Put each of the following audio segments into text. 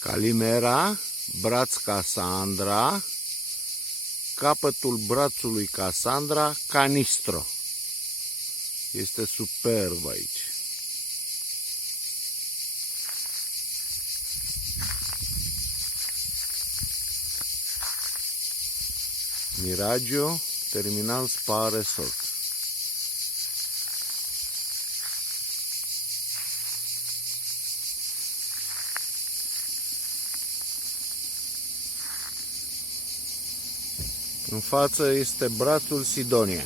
Calimera, braț Cassandra, capătul brațului Cassandra, Canistro. Este superb aici. Miraggio, terminal Spa Resort. În față este brațul Sidonia.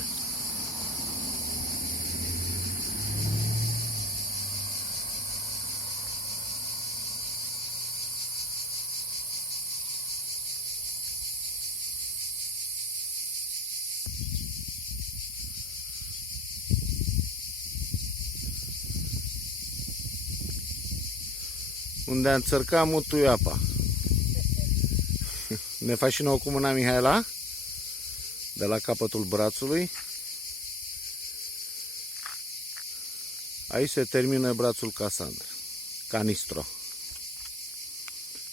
Unde a înțărcat mutui apa. Ne faci și nouă cu mâna, Mihaela? De la capătul brațului. Aici se termină brațul Cassandra. Canistro.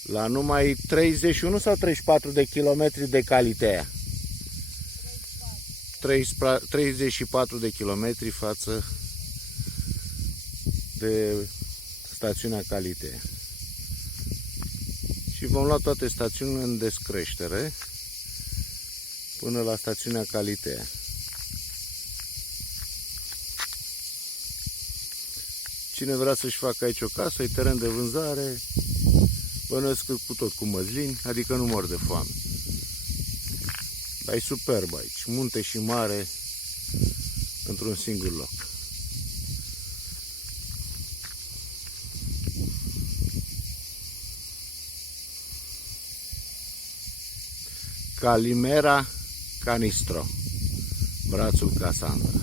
La numai 31 sau 34 de kilometri de Calitea. 34 de kilometri față de stațiunea Calitea. Și vom lua toate stațiunile în descreștere până la stațiunea Calitea. Cine vrea să-și facă aici o casă, e teren de vânzare, bănuiesc cu tot cu măslini, adică nu mor de foame. Dar e superb aici, munte și mare într-un singur loc. Calimera Canistro, brațul Cassandra.